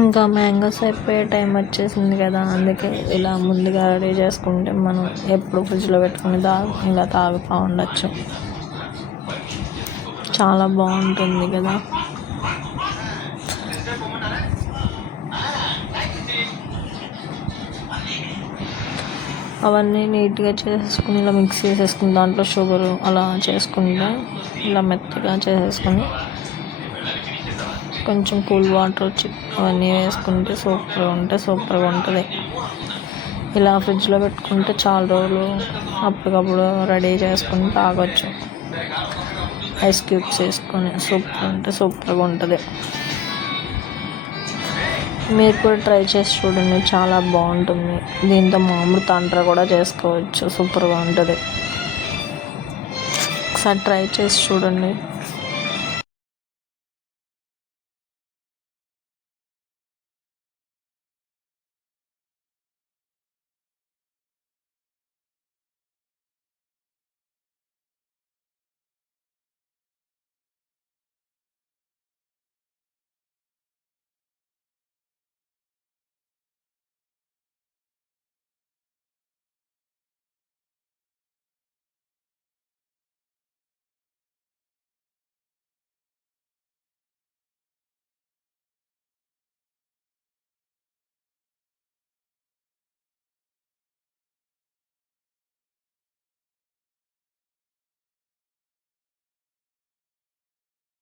ఇంకా మ్యాంగోస్ అయిపోయే టైం వచ్చేసింది కదా, అందుకే ఇలా ముందుగా రెడీ చేసుకుంటే మనం ఎప్పుడు ఫ్రిడ్జ్లో పెట్టుకుని ఇలా తాగుతూ ఉండొచ్చు. చాలా బాగుంటుంది కదా. అవన్నీ నీట్గా చేసేసుకుని ఇలా మిక్స్ చేసేసుకుని దాంట్లో షుగరు అలా చేసుకుంటే ఇలా మెత్తగా చేసేసుకొని కొంచెం కూల్ వాటర్ వచ్చి అవన్నీ వేసుకుంటే సూపర్గా ఉంటుంది. ఇలా ఫ్రిడ్జ్లో పెట్టుకుంటే చాలా రోజులు అప్పటికప్పుడు రెడీ చేసుకుని తాగొచ్చు. ఐస్ క్యూబ్స్ వేసుకొని సూపర్గా ఉంటుంది. మీరు కూడా ట్రై చేసి చూడండి, చాలా బాగుంటుంది. దీంతో మామిడి తాండ్ర కూడా చేసుకోవచ్చు, సూపర్గా ఉంటుంది. ఒకసారి ట్రై చేసి చూడండి.